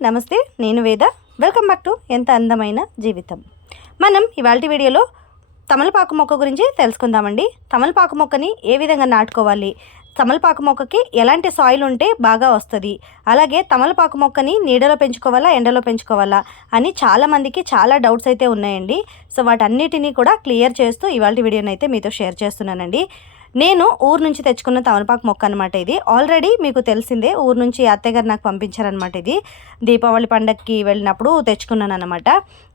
నమస్తే నేను వేద. వెల్కమ్ బ్యాక్ టు ఎంత అందమైన జీవితం. మనం ఇవాళ వీడియోలో తమలపాకు మొక్క గురించి తెలుసుకుందామండి. తమలపాకు మొక్కని ఏ విధంగా నాటుకోవాలి? తమలపాకు మొక్కకి ఎలాంటి సాయిల్ ఉంటే బాగా వస్తుంది? అలాగే తమలపాకు మొక్కని నీడలో పెంచుకోవాలా ఎండలో పెంచుకోవాలా అని చాలామందికి చాలా డౌట్స్ అయితే ఉన్నాయండి. సో వాటన్నిటినీ కూడా క్లియర్ చేస్తూ ఇవాళ వీడియోని అయితే మీతో షేర్ చేస్తున్నానండి. నేను ఊరు నుంచి తెచ్చుకున్న తమలపాకు మొక్క అనమాట ఇది. ఆల్రెడీ మీకు తెలిసిందే ఊరు నుంచి అత్తయ్య గారు నాకు పంపించారనమాట ఇది. దీపావళి పండగకి వెళ్ళినప్పుడు తెచ్చుకున్నాను అనమాట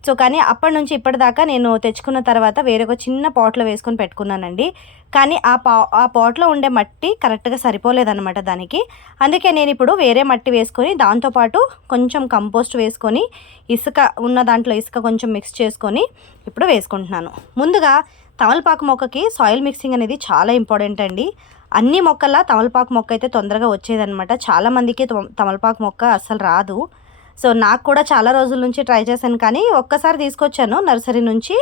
సో కానీ అప్పటి నుంచి ఇప్పటిదాకా నేను తెచ్చుకున్న తర్వాత వేరొక చిన్న పాట్లో వేసుకొని పెట్టుకున్నానండి. కానీ ఆ పా ఆ పాట్లో ఉండే మట్టి కరెక్ట్గా సరిపోలేదన్నమాట దానికి. అందుకే నేను ఇప్పుడు వేరే మట్టి వేసుకొని దాంతోపాటు కొంచెం కంపోస్ట్ వేసుకొని ఇసుక ఉన్న దాంట్లో ఇసుక కొంచెం మిక్స్ చేసుకొని ఇప్పుడు వేసుకుంటున్నాను. ముందుగా తమలపాకు మొక్కకి సాయిల్ మిక్సింగ్ అనేది చాలా ఇంపార్టెంట్ అండి. అన్ని మొక్కల్లా తమలపాకు మొక్క అయితే తొందరగా వచ్చేదనమాట చాలామందికి తమలపాకు మొక్క అస్సలు రాదు. సో నాకు కూడా చాలా రోజుల నుంచి ట్రై చేశాను కానీ ఒక్కసారి తీసుకొచ్చాను నర్సరీ నుంచి.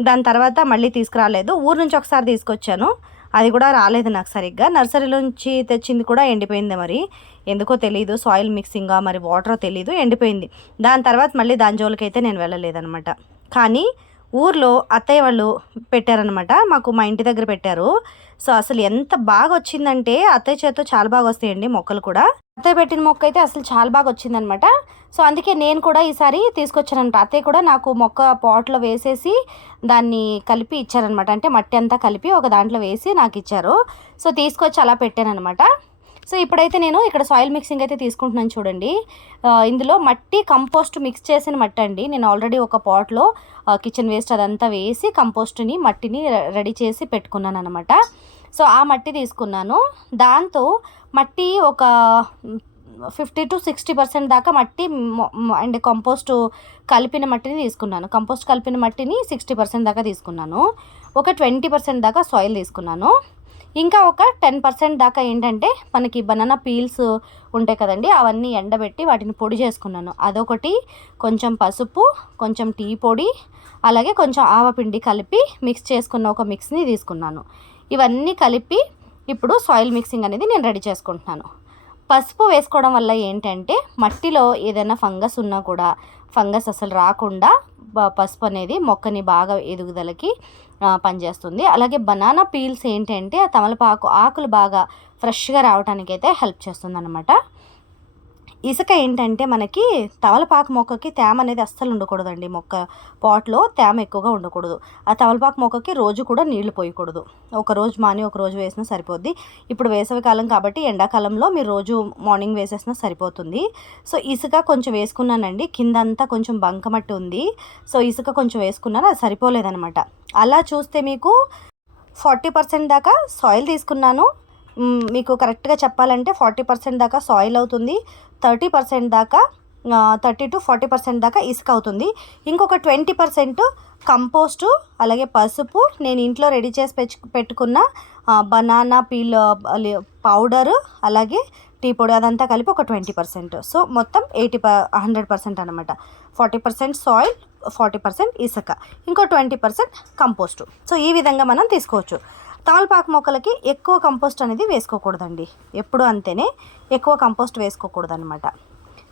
దాని తర్వాత మళ్ళీ తీసుకురాలేదు. ఊరు నుంచి ఒకసారి తీసుకొచ్చాను. అది కూడా రాలేదు నాకు సరిగ్గా. నర్సరీ నుంచి తెచ్చింది కూడా ఎండిపోయింది మరి. ఎందుకో తెలియదు సాయిల్ మిక్సింగా మరి వాటరో తెలియదు ఎండిపోయింది. దాని తర్వాత మళ్ళీ దాని జోలికైతే నేను వెళ్ళలేదనమాట కానీ ఊర్లో అత్తయ్య వాళ్ళు పెట్టారనమాట మాకు మా ఇంటి దగ్గర పెట్టారు. సో అసలు ఎంత బాగా వచ్చిందంటే అత్తయ్య చేతితో చాలా బాగా వస్తాయండి మొక్కలు కూడా. అత్తయ్య పెట్టిన మొక్క అయితే అసలు చాలా బాగా వచ్చిందనమాట సో అందుకే నేను కూడా ఈసారి తీసుకొచ్చానమాట అత్తయ్య కూడా నాకు మొక్క పాట్లో వేసేసి దాన్ని కలిపి ఇచ్చారనమాట అంటే మట్టి అంతా కలిపి ఒక దాంట్లో వేసి నాకు ఇచ్చారు. సో తీసుకొచ్చి అలా పెట్టానమాట సో ఇప్పుడైతే నేను ఇక్కడ సాయిల్ మిక్సింగ్ అయితే తీసుకుంటున్నాను చూడండి. ఇందులో మట్టి కంపోస్ట్ మిక్స్ చేసిన మట్టి అండి. నేను ఆల్రెడీ ఒక పాట్లో కిచెన్ వేస్ట్ అదంతా వేసి కంపోస్ట్ని మట్టిని రెడీ చేసి పెట్టుకున్నాను అనమాట సో ఆ మట్టి తీసుకున్నాను. దాంతో మట్టి ఒక ఫిఫ్టీ టు సిక్స్టీ పర్సెంట్ దాకా మట్టి అండ్ కంపోస్ట్ కలిపిన మట్టిని తీసుకున్నాను. కంపోస్ట్ కలిపిన మట్టిని సిక్స్టీ పర్సెంట్ దాకా తీసుకున్నాను. ఒక ట్వంటీ పర్సెంట్ దాకా సాయిల్ తీసుకున్నాను. ఇంకా ఒక టెన్ పర్సెంట్ దాకా ఏంటంటే మనకి బనానా పీల్స్ ఉంటాయి కదండి అవన్నీ ఎండబెట్టి వాటిని పొడి చేసుకున్నాను. అదొకటి కొంచెం పసుపు కొంచెం టీ పొడి అలాగే కొంచెం ఆవపిండి కలిపి మిక్స్ చేసుకున్న ఒక మిక్స్ని తీసుకున్నాను. ఇవన్నీ కలిపి ఇప్పుడు సాయిల్ మిక్సింగ్ అనేది నేను రెడీ చేసుకుంటున్నాను. పసుపు వేసుకోవడం వల్ల ఏంటంటే మట్టిలో ఏదైనా ఫంగస్ ఉన్నా కూడా ఫంగస్ అసలు రాకుండా పసుపు అనేది మొక్కని బాగా ఎదుగుదలకి పనిచేస్తుంది. అలాగే బనానా పీల్స్ ఏంటంటే తమలపాకు ఆకులు బాగా ఫ్రెష్గా రావడానికి అయితే హెల్ప్ చేస్తుంది అనమాట ఇసుక ఏంటంటే మనకి తమలపాకు మొక్కకి తేమ అనేది అస్సలు ఉండకూడదండి. మొక్క పాట్లో తేమ ఎక్కువగా ఉండకూడదు. ఆ తమలపాకు మొక్కకి రోజు కూడా నీళ్ళు పోయకూడదు. ఒక రోజు మాని ఒక రోజు వేసినా సరిపోద్ది. ఇప్పుడు వేసవి కాలం కాబట్టి ఎండాకాలంలో మీరు రోజు మార్నింగ్ వేసేసినా సరిపోతుంది. సో ఇసుక కొంచెం వేసుకున్నానండి. కిందంతా కొంచెం బంకమట్టి ఉంది. సో ఇసుక కొంచెం వేసుకున్నాను. అది సరిపోలేదనమాట అలా చూస్తే మీకు ఫార్టీ పర్సెంట్ దాకా సాయిల్ తీసుకున్నాను. మీకు కరెక్ట్గా చెప్పాలంటే ఫార్టీ పర్సెంట్ దాకా సాయిల్ అవుతుంది థర్టీ పర్సెంట్ దాకా థర్టీ టు ఫార్టీ పర్సెంట్ దాకా ఇసుక అవుతుంది. ఇంకొక ట్వంటీ పర్సెంట్ కంపోస్టు అలాగే పసుపు నేను ఇంట్లో రెడీ చేసి పెట్టుకున్న బనానా పీల్ పౌడరు అలాగే టీ పొడి అదంతా కలిపి ఒక ట్వంటీ పర్సెంట్. సో మొత్తం ఎయిటీ ప హండ్రెడ్ పర్సెంట్ అనమాట forty percent soil forty percent ఇసుక. ఇంకో ట్వంటీ పర్సెంట్ కంపోస్టు. సో ఈ విధంగా మనం తీసుకోవచ్చు. తమలపాకు మొక్కలకి ఎక్కువ కంపోస్ట్ అనేది వేసుకోకూడదండి. ఎప్పుడు అంతేనే ఎక్కువ కంపోస్ట్ వేసుకోకూడదనమాట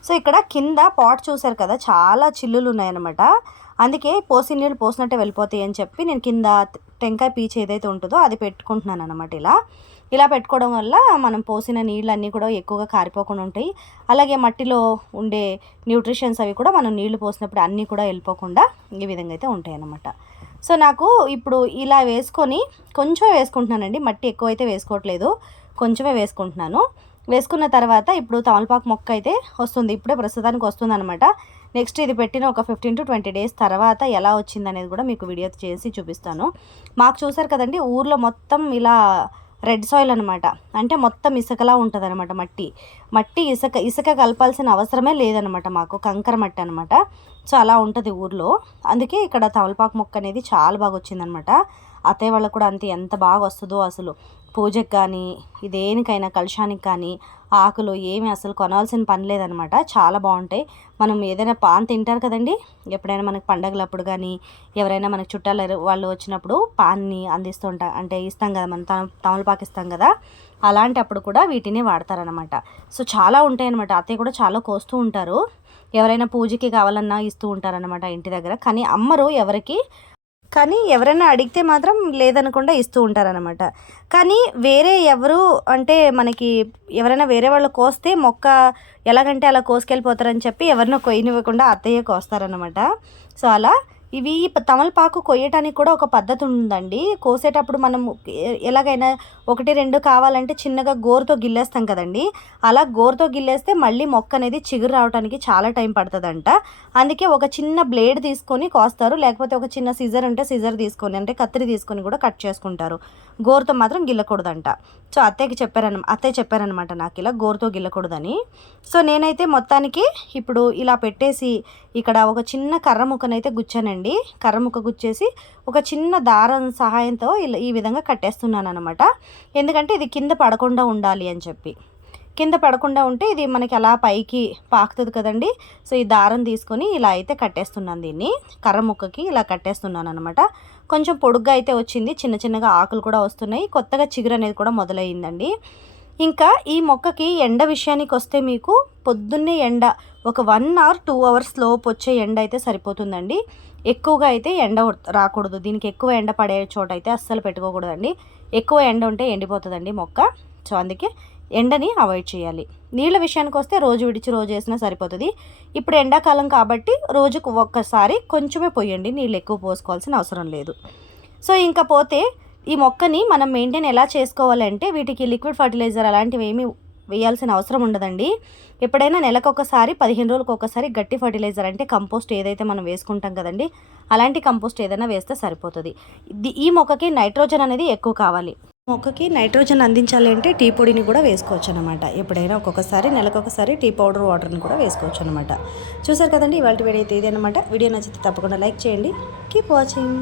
సో ఇక్కడ కింద పాట్ చూశారు కదా చాలా చిల్లులు ఉన్నాయన్నమాట. అందుకే పోసి నీళ్ళు పోసినట్టే వెళ్ళిపోతాయి అని చెప్పి నేను కింద టెంకాయ పీచ్ ఏదైతే ఉంటుందో అది పెట్టుకుంటున్నాను అనమాట ఇలా. ఇలా పెట్టుకోవడం వల్ల మనం పోసిన నీళ్ళన్నీ కూడా ఎక్కువగా కారిపోకుండా ఉంటాయి. అలాగే మట్టిలో ఉండే న్యూట్రిషన్స్ అవి కూడా మనం నీళ్ళు పోసినప్పుడు అన్నీ కూడా వెళ్ళిపోకుండా ఈ విధంగా అయితే ఉంటాయి అన్నమాట సో నాకు ఇప్పుడు ఇలా వేసుకొని కొంచెమే వేసుకుంటున్నానండి. మట్టి ఎక్కువ అయితే వేసుకోవట్లేదు. కొంచెమే వేసుకుంటున్నాను. వేసుకున్న తర్వాత ఇప్పుడు తమలపాకు మొక్క అయితే వస్తుంది. ఇప్పుడే ప్రస్తుతానికి వస్తుంది అనమాట నెక్స్ట్ ఇది పెట్టిన ఒక ఫిఫ్టీన్ టు ట్వంటీ డేస్ తర్వాత ఎలా వచ్చింది అనేది కూడా మీకు వీడియో చేసి చూపిస్తాను. మాకు చూసారు కదండి ఊర్లో మొత్తం ఇలా రెడ్ సాయిల్ అనమాట అంటే మొత్తం ఇసుకలా ఉంటుంది అనమాట మట్టి. మట్టి ఇసుక ఇసుక కలపాల్సిన అవసరమే లేదనమాట మాకు. కంకర మట్టి అనమాట సో అలా ఉంటుంది ఊర్లో. అందుకే ఇక్కడ తమలపాకు మొక్క అనేది చాలా బాగా వచ్చిందనమాట అత్తయ్య వాళ్ళకు కూడా అంతే ఎంత బాగా వస్తుందో అసలు. పూజకి కానీ దేనికైనా కలుషానికి కానీ ఆకులు ఏమి అసలు కొనాల్సిన పని లేదనమాట. చాలా బాగుంటాయి. మనం ఏదైనా పాన్ తింటారు కదండి? ఎప్పుడైనా మనకు పండగలప్పుడు కానీ ఎవరైనా మనకు చుట్టాలు వాళ్ళు వచ్చినప్పుడు పాన్ని అందిస్తుంటా అంటే ఇస్తాం కదా మనం తమలపాకు ఇస్తాం కదా? అలాంటప్పుడు కూడా వీటిని వాడతారనమాట. సో చాలా ఉంటాయి అనమాట అత్తయ్య కూడా చాలా కోస్తూ ఉంటారు. ఎవరైనా పూజకి కావాలన్నా ఇస్తూ ఉంటారనమాట ఇంటి దగ్గర. కానీ అమ్మరు ఎవరికి కానీ ఎవరైనా అడిగితే మాత్రం లేదనకుండా ఇస్తూ ఉంటారనమాట కానీ వేరే ఎవరు అంటే మనకి ఎవరైనా వేరే వాళ్ళు కోస్తే మొక్క ఎలాగంటే అలా కోసుకెళ్ళిపోతారని చెప్పి ఎవరినో కొయ్యనివ్వకుండా అత్తయ్య కోస్తారనమాట సో అలా ఇవి తమలపాకు కొయ్యటానికి కూడా ఒక పద్ధతి ఉందండి కోసేటప్పుడు మనం ఎలాగైనా ఒకటి రెండు కావాలంటే చిన్నగా గోరుతో గిల్లేస్తాం కదండి. అలా గోరుతో గిల్లేస్తే మళ్ళీ మొక్క అనేది చిగురు రావడానికి చాలా టైం పడుతుందంట. అందుకే ఒక చిన్న బ్లేడ్ తీసుకొని కోస్తారు. లేకపోతే ఒక చిన్న సిజర్ ఉంటే సిజర్ తీసుకొని అంటే కత్తిరి తీసుకొని కూడా కట్ చేసుకుంటారు. గోరుతో మాత్రం గిల్లకూడదంట. సో అత్తయ్యకి చెప్పారన అత్తయ్య చెప్పారనమాట నాకు ఇలా గోరుతో గిల్లకూడదని. సో నేనైతే మొత్తానికి ఇప్పుడు ఇలా పెట్టేసి ఇక్కడ ఒక చిన్న కర్ర ముక్కనైతే గుచ్చానండి. కర్ర ముక్క గుచ్చేసి ఒక చిన్న దారం సహాయంతో ఇలా ఈ విధంగా కట్టేస్తున్నాను అనమాట ఎందుకంటే ఇది కింద పడకుండా ఉండాలి అని చెప్పి. కింద పడకుండా ఉంటే ఇది మనకి అలా పైకి పాకుతుంది కదండి. సో ఈ దారం తీసుకొని ఇలా అయితే కట్టేస్తున్నాను దీన్ని. కర్ర ముక్కకి ఇలా కట్టేస్తున్నాను అనమాట కొంచెం పొడుగ్గా అయితే వచ్చింది. చిన్న చిన్నగా ఆకులు కూడా వస్తున్నాయి. కొత్తగా చిగురు అనేది కూడా మొదలయ్యిందండి. ఇంకా ఈ మొక్కకి ఎండ విషయానికి వస్తే మీకు పొద్దున్నే ఎండ ఒక వన్ అవర్ టూ అవర్స్ లోపు వచ్చే ఎండ అయితే సరిపోతుందండి. ఎక్కువగా అయితే ఎండ రాకూడదు. దీనికి ఎక్కువ ఎండ పడే చోట అయితే అస్సలు పెట్టుకోకూడదండి. ఎక్కువ ఎండ ఉంటే ఎండిపోతుందండి మొక్క. సో అందుకే ఎండని అవాయిడ్ చేయాలి. నీళ్ళ విషయానికి వస్తే రోజు విడిచి రోజు వేసినా సరిపోతుంది. ఇప్పుడు ఎండాకాలం కాబట్టి రోజుకు ఒక్కసారి కొంచెమే పోయండి నీళ్ళు ఎక్కువ పోసుకోవాల్సిన అవసరం లేదు. సో ఇంకా పోతే ఈ మొక్కని మనం మెయింటైన్ ఎలా చేసుకోవాలంటే వీటికి లిక్విడ్ ఫర్టిలైజర్ అలాంటివి ఏమీ వేయాల్సిన అవసరం ఉండదండి. ఎప్పుడైనా నెలకొకసారి పదిహేను రోజులకు ఒకసారి గట్టి ఫర్టిలైజర్ అంటే కంపోస్ట్ ఏదైతే మనం వేసుకుంటాం కదండి అలాంటి కంపోస్ట్ ఏదైనా వేస్తే సరిపోతుంది. ఈ మొక్కకి నైట్రోజన్ అనేది ఎక్కువ కావాలి. మొక్కకి నైట్రోజన్ అందించాలి అంటే టీ పొడిని కూడా వేసుకోవచ్చు అనమాట ఎప్పుడైనా ఒక్కొక్కసారి నెలకొకసారి టీ పౌడర్ వాటర్ని కూడా వేసుకోవచ్చు అనమాట చూసారు కదండి ఇవాళ వీడియో అయితే ఇదే అనమాట వీడియో నచ్చితే తప్పకుండా లైక్ చేయండి. Keep watching